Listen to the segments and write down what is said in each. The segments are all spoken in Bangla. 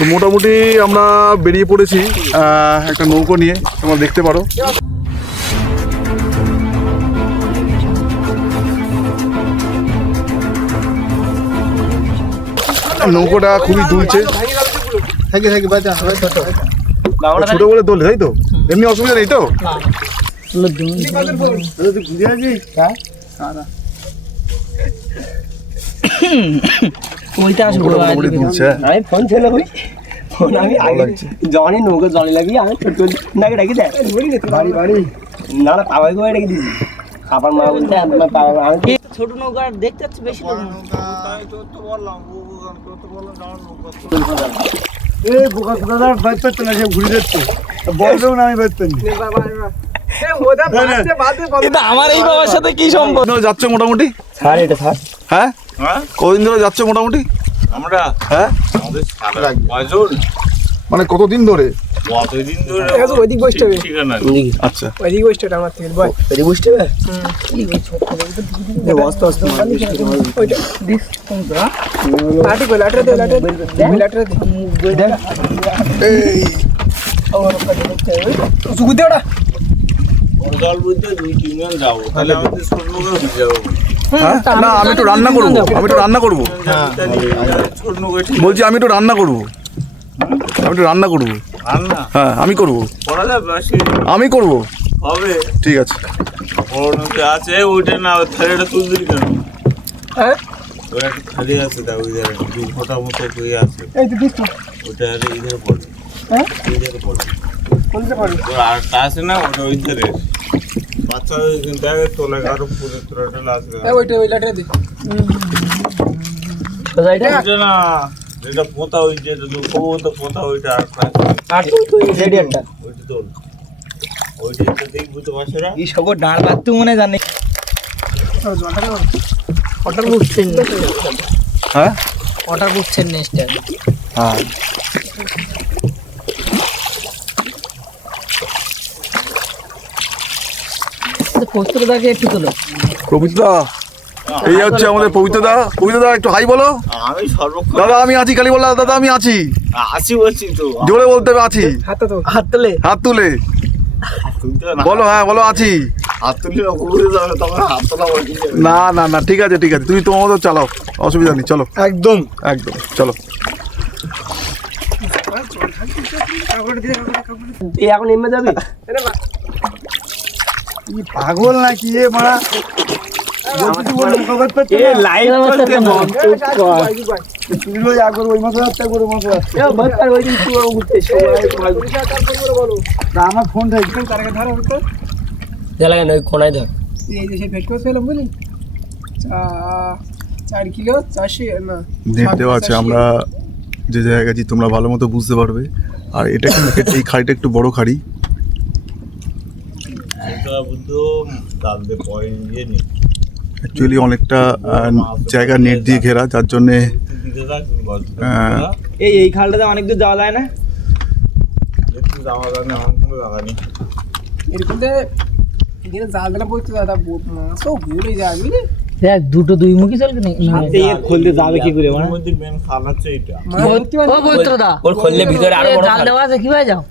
তো মোটামুটি আমরা বেরিয়ে পড়েছি একটা নৌকো নিয়ে তোমরা দেখতে পারো। নৌকোটা খুবই দুলছে। থাকি থাকি বাজা ছোট বলে দোলে তাই তো? এমনি অসুবিধা নেই তো? ওইটা আসবে হ্যাঁ। আমি ফোন ছিল ওই ফোন আমি আগে। যখনই নৌকো জলে লাগিয়ে আমি ছোট নাকি ডাকি দেয়। বাড়ি বাড়ি। না না পাওয়াই করে খাবার মা বলতে আমার পাওয়া আমি এই ছোট নৌকা দেখতে পাচ্ছি বেশি লোক না। এই বোকা দাদা বাইক পাচ্ছে না সে ঘুরে যাচ্ছে বলবেও না আমি বাইক আমার এই বাবার সাথে কি সম্পর্ক? যাচ্ছ মোটামুটি? হ্যাঁ এটা স্যার। হ্যাঁ? কদিন ধরে যাচ্ছ মোটামুটি? আমরা? হ্যাঁ? আমাদের সারা কয়জন? মানে কতদিন ধরে? কতদিন ধরে? ওইদিক বসতে হবে আচ্ছা। ওইদিক বসতে হবে আমার থেকে বল। এটি বুঝতে হবে ওইটা কই দে দে। দে। সুগুদ দে ওটা। জল বুঝতে দুই যাব। তাহলে আমাদের ছোট যাব। হ্যাঁ না আমি একটু রান্না করব আমি একটু রান্না করব। বলছি আমি একটু রান্না করব। আমি একটু রান্না করব। রান্না? হ্যাঁ আমি করব। করা যাবে আমি করব। হবে। ঠিক আছে। আছে ওইটা না থালিটা তুলবি কেন? হ্যাঁ? ওই একটা থালি আছে তা ওই ধারে দু ফোঁটা মতো হয়ে আছে। এই তো ওটা আর ইধারে পড়ে। হ্যাঁ? ইধারে পড়ে। ওর আরেকটা আছে না ওটা ওই ধারে আরও যেটা পোতা ওই যেটা দুঃখ পোতা ওইটা আরেকটা আর তুই তুই ওইটা তোল। ওইটা একটা দেখব তো বাসারা এই সব ডাল ভাত তো মনে জানে অটার বুঝছেন হ্যাঁ? অটার বুঝছেন নেক্সট হ্যাঁ। পোস্তরদাকে একটু তোলো। পবিত্রদা এই হচ্ছে আমাদের পবিত্রদা পবিত্রদা একটু হাই বলো। আমি সর্বক্ষণ দাদা আমি আছি কালী বললা দাদা আমি আছি। আসি বলছি তো। জোরে বলতে হবে আছি। হাতটা তো হাত তোলে। হাত তুলে। বলো হ্যাঁ বলো আছি। হাত ঘুরে যাবে হাত তোলা না না না ঠিক আছে ঠিক আছে। তুমি তোমার মতো চালাও অসুবিধা নেই চলো। একদম। একদম চলো। এখন নেমে যাবি? পাগল নাকি এ মারা মন আমার ফোন ধরো তো জ্বালা কেন ওই কোনায় ধর এই যে সেই ভেট করে ফেলাম বুঝলি চা- চার কিলো চারশো না দেওয়া আছে আমরা যে জায়গায় গেছি তোমরা ভালো মতো বুঝতে পারবে আর এটা কিন্তু এই খাড়িটা একটু বড় খাড়ি এটা বুদ্ধ তাদের পরে নিয়ে নি অ্যাকচুয়ালি অনেকটা জায়গা নেট দিয়ে ঘেরা যার জন্যে। এই এই খালটাতে অনেক দূর যাওয়া যায় না? দেখ দুটো দুই মুখী চলবে খুলতে যাবে কি করে ওর মধ্যে মেন খাল হচ্ছে এটা মাছ ধরতে পারবি না। পবিত্রদা ওর খুললে ভিতরে আরও বড় জাল দেওয়া আছে কীভাবে যাও?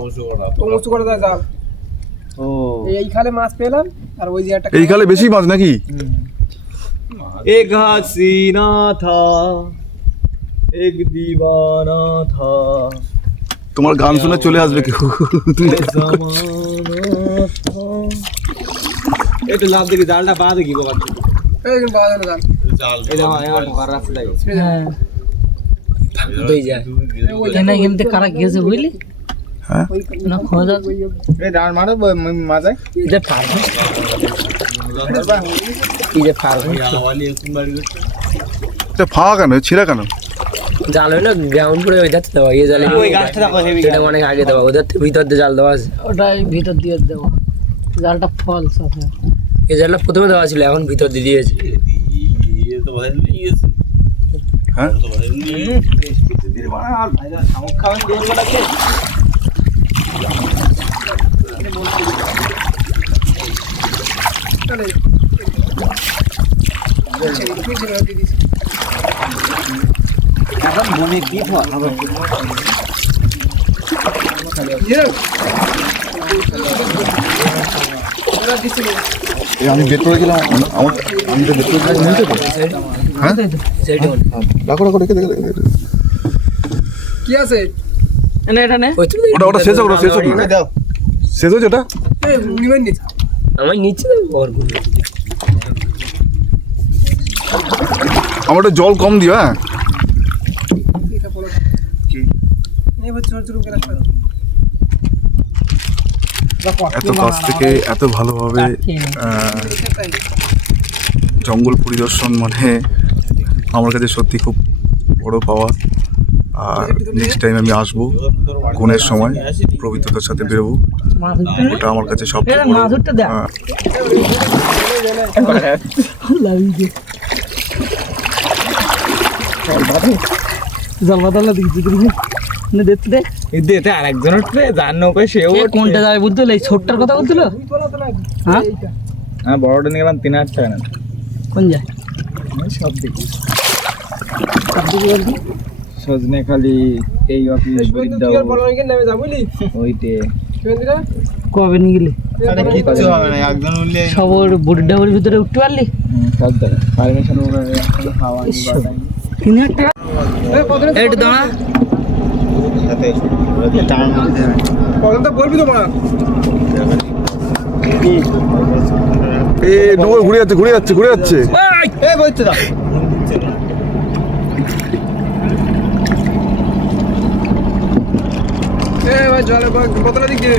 বসে ওরা উঁচু করে দেয় জাল ও এই খালে মাছ পেলাম আর ওই যে একটা এই খালে বেশি মাছ নাকি? এক হাসিনা থা এক দিবানা থা। তোমার গান শুনে চলে আসবে কেউ। একটু লাভ দেখি জালটা পা কি বাবা হ্যাঁ। কারা গেছে বুঝলি? হ্যাঁ? ফাঁকা কেন? ছিঁড়া কেন? জাল হলো গ্রাউন্ড পুরো ওই যাচ্ছে দেওয়া এই জালে ওই গাছটা দেখো হেভি এটা অনেক আগে দেওয়া ওদের ভিতর দিয়ে জাল দেওয়া আছে। ওটাই ভিতর দিয়ে দেওয়া। জালটা ফলস আছে। এই জালটা প্রথমে দেওয়া ছিল এখন ভিতর দিয়ে দিয়েছে। ইয়ে তো ভাই নিয়েছে হ্যাঁ দিয়ে দিস এই আমি বের আমার আমি তো বের নিতে হ্যাঁ? রাখো রাখো রেখে দেখে দেখে কি আছে? এনে এটা নে ওটা ওটা শেষ হোক শেষ হোক শেষ হয়েছে ওটা? এই আমার নিচে আমার জল কম দিও হ্যাঁ। এত কাছ থেকে এত ভালোভাবে জঙ্গল পরিদর্শন মানে আমার কাছে সত্যি খুব বড় পাওয়া। আর নেক্সট টাইম আমি আসব গুণের সময় প্রবৃত্ততার সাথে বেরোবো। ওটা আমার কাছে লাগিয়ে জল বাতালা দিচ্ছি দেখতে দে এতে আরেকজন উঠবে যার নৌকায় সেও কোনটা যাবে বলতে? এই ছোটটার কথা বলছিল? হ্যাঁ? হ্যাঁ বড়টা নিয়ে গেলাম তিন হাজার টাকা না। কোন যায়? সব সব দিকে বলছি সজনে খালি এই অফিস ওইতে কবে নিয়ে গেলি? কিচ্ছু হবে না একজন উঠলে সব ওর বডির ভিতরে উঠতে পারলি? হুম, সব দেখা পারমিশন তিন হাজার টাকা? একটু দাঁড়া। কখন তো বলবি তো মারা এ ডুবো ঘুরে যাচ্ছে ঘুরে যাচ্ছে ঘুরে যাচ্ছে।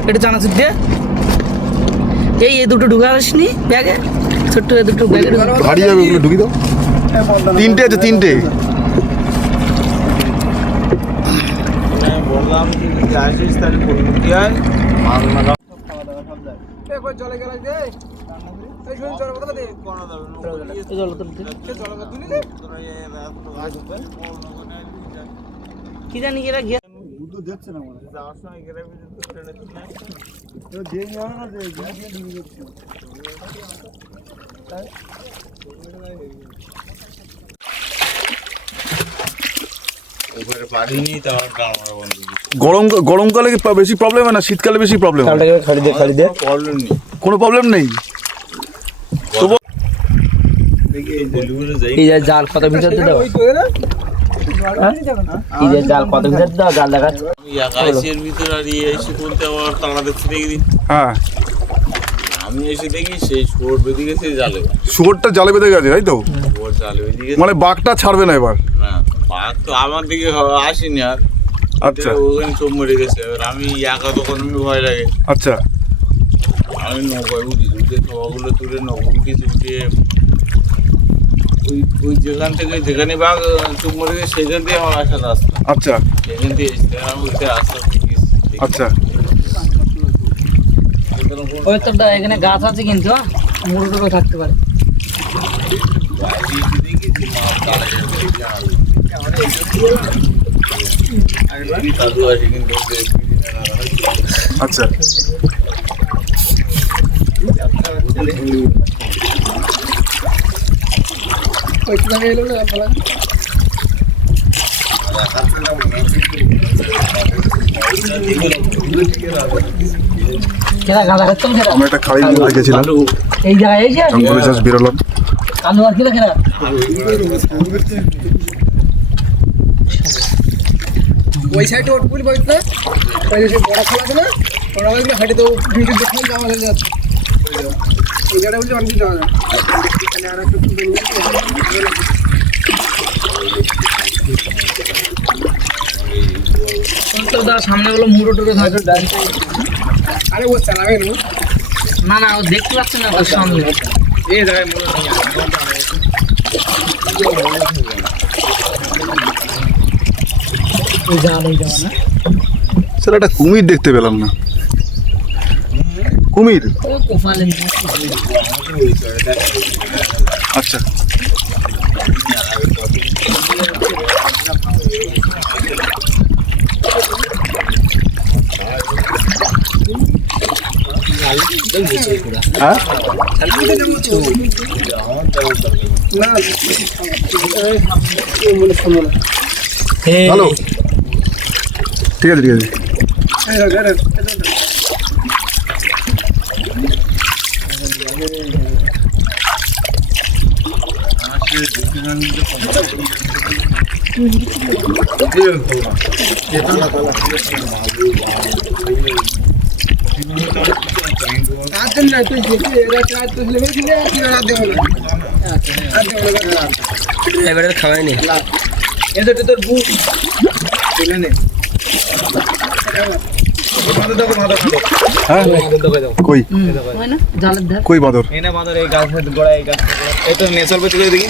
একটু চানাচুর দিয়ে। এই এই দুটো ঢুকে আসিনি ব্যাগে। ছোট্ট এই দুটো ব্যাগে ভারী যাবে ওগুলো ঢুকি দাও। তিনটে আছে তিনটে। বললাম আসিস তাহলে হয় জলে গেলে দে এই শুন যাবে না হবে যাওয়ার সময় গ্রামে নিয়ে তারপর কামড়া বন্ধ গরম গরমকালে বেশি প্রবলেম হয় না? শীতকালে বেশি প্রবলেম খালি দে খালি দে। প্রবলেম নেই। কোনো প্রবলেম নেই? এই যে। জাল কত ভিতর দিয়ে দাও ওই তো না এই যে জাল কত ভিতর দাও জাল দেখা আমি একা এসে এর ভিতরে আর ইয়ে এসে বলতে আমার তালা দেখছি দেখি। হ্যাঁ। আমি এসে দেখি সেই শুয়োর বেঁধে গেছে জালে। শুয়োরটা জালে বেঁধে গেছে তাই তো? শুয়োর জালে বেঁধে গেছে। মানে বাঘটা ছাড়বে না এবার? না বাঘ তো আমার দিকে আসেনি আর। আচ্ছা। ওখানে চোখ মরে গেছে। এবার আমি একা তখন আমি ভয় লাগে। আচ্ছা। আমি নৌকায় উঠি উঠে খাওয়াগুলো তুলে নৌকা উঠেছি উঠিয়ে ওই যেখান থেকে যেখানে বাঘ চোখ মরে গেছে সেখান দিয়ে আমার আসার রাস্তা। আচ্ছা। সেখান দিয়ে এসে আমি আচ্ছা। ওই এখানে গাছ আছে কিন্তু হ্যাঁ? থাকতে পারে। বাইরে আমরা একটা খাড়ির মধ্যে গেছিলাম। এই জায়গায় জঙ্গলে জাস্ট বেরোলাম। কালু আর কিনা কেনা ওই সাইডে ওট পুলি বইতে ওই যে বড় খোলা আছে না বড় খোলা হাঁটে তো ভিডিও দেখে যাওয়া হয়ে যাচ্ছে। ওই জায়গাটা বলতে অনেক যাওয়া যায়। এখানে আর একটু সামনে হলো মুড়ো টুকো থাকবে আরে ও চালাবে না। না না ও দেখতে পাচ্ছে না তোর সামনে। এই জায়গায় স্যার একটা কুমির দেখতে পেলাম না। কুমির? আচ্ছা হ্যাঁ না এই মনে শুনো না ভালো ঠিক আছে ঠিক আছে এই ধর, এই ধর, এই ধর। রাত দিন না, তুই যেতে, রাত- রাত তুই লেগে ছিলে, আর তুই রাত দেবো না। রাত দেবো না, রাত। এবারে খাওয়াই নি তোর বুক তুলে নে। কই? না জালের ধার। কই বাদর? এনে বাঁদর এই গাছের গোড়া এই গোড়া এই তো নেচল পেতে দেখি।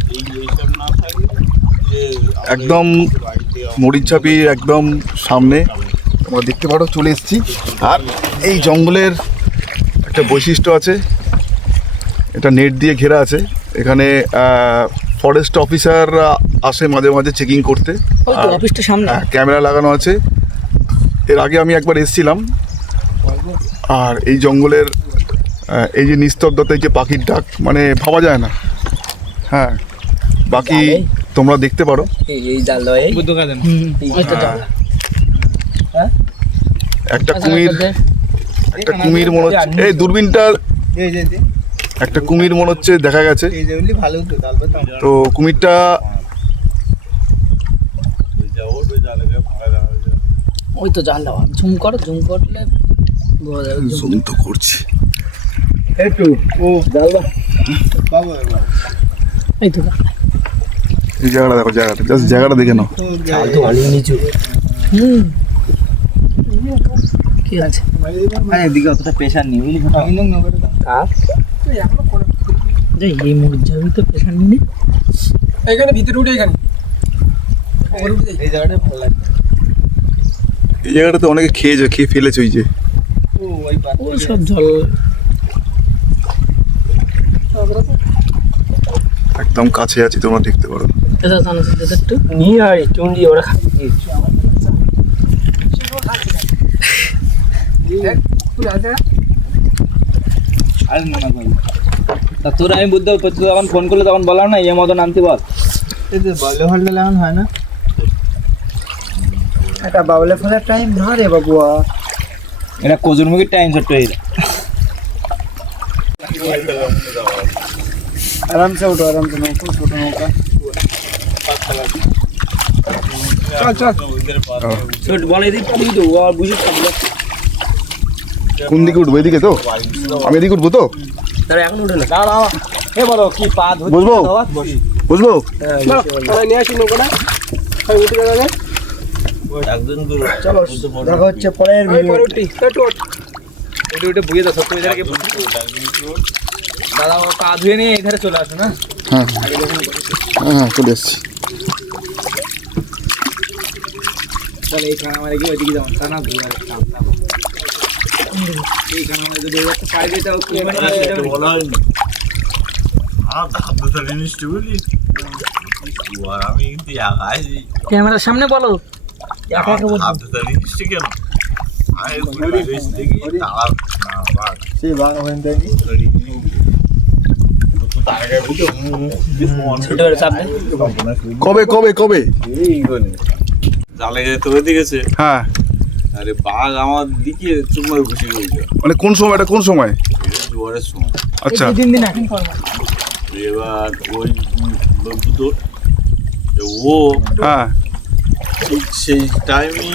একদম মরিচাপি একদম সামনে তোমরা দেখতে পারো চলে এসেছি। আর এই জঙ্গলের একটা বৈশিষ্ট্য আছে এটা নেট দিয়ে ঘেরা আছে। এখানে ফরেস্ট অফিসার আসে মাঝে মাঝে চেকিং করতে। অফিসটা সামনে। হ্যাঁ, ক্যামেরা লাগানো আছে। এর আগে আমি একবার এসেছিলাম। আর এই জঙ্গলের এই যে নিস্তব্ধতা এই যে পাখির ডাক মানে ভাবা যায় না। হ্যাঁ বাকি তোমরা দেখতে পারো। একটা আচ্ছা, কুমির আচ্ছা, একটা কুমির মনে হচ্ছে এই দূরবীনটা এই যে যে, একটা কুমির মনে হচ্ছে দেখা গেছে। এই যে বললি ভালো তো কুমিরটা ওই হয়ে তো জাল দেওয়া। ঝুম করো ঝুম করলে zoom। তো করছি। একটু ও বাবা এই তো। এই জায়গাটা দেখো জায়গাটা। জাস্ট জায়গাটা দেখে নাও। জাল তো ভালোই নিচু। হুম কি আছে? আরে এদিকে অতটা প্রেশার নেই বুঝলি এই মুখ যাবি তো নিয়ে। এইখানে ভিতরে উঠে এখানে। ওপরে উঠে। যাই। এই জায়গাটা ভালো লাগে। এই জায়গাটাতে অনেকে খেয়েছে খেয়ে ফেলেছে ওই যে। ও সব জল। একদম কাছে আছি তোমরা দেখতে পারো। তোর আমি বুঝতে পারছি তখন ফোন করলে তখন বললাম না এ মতো আনতে বল। হয় না? বাবলে ফোনের টাইম না রে বাবুয়া। এটা কজুর টাইম ছোট্ট এটা আরামসে উঠো আরামসে নৌকা ছোট নৌকা। চল চল। কোন দিকে উঠবো? এদিকে তো? আমি এদিকে উঠবো তো? এখন উঠে না। দাঁড়াও। এ বলো কি পা বুঝব বুঝব নিয়ে আসি নৌকাটা। উঠে যাবে চলো দেখা হচ্ছে পরের আমি পরে উঠি একটু ওঠ। এটা ওটা বুঝে দাও সত্যি এধারে দাদা পা ধুয়ে নিয়ে এধারে চলে আসো না? হ্যাঁ হ্যাঁ হ্যাঁ চলে এসছি। চলে এই খানা মারে গিয়ে ওইদিকে আর চাপ চাপ। এই খানা মারে যদি একটা পাই বলা হয়নি। আছি ক্যামেরার সামনে বলো। কেন? কবে কবে কবে? জালে যেতে হয়ে গেছে হ্যাঁ। আরে বাঘ আমার দিকে চুম্বর ঘুষে গেছে মানে কোন সময় এটা কোন সময়? জোয়ারের সময়। আচ্ছা। তিন দিন এখন করব। এবার ওই ও হ্যাঁ। ঠিক সেই টাইমে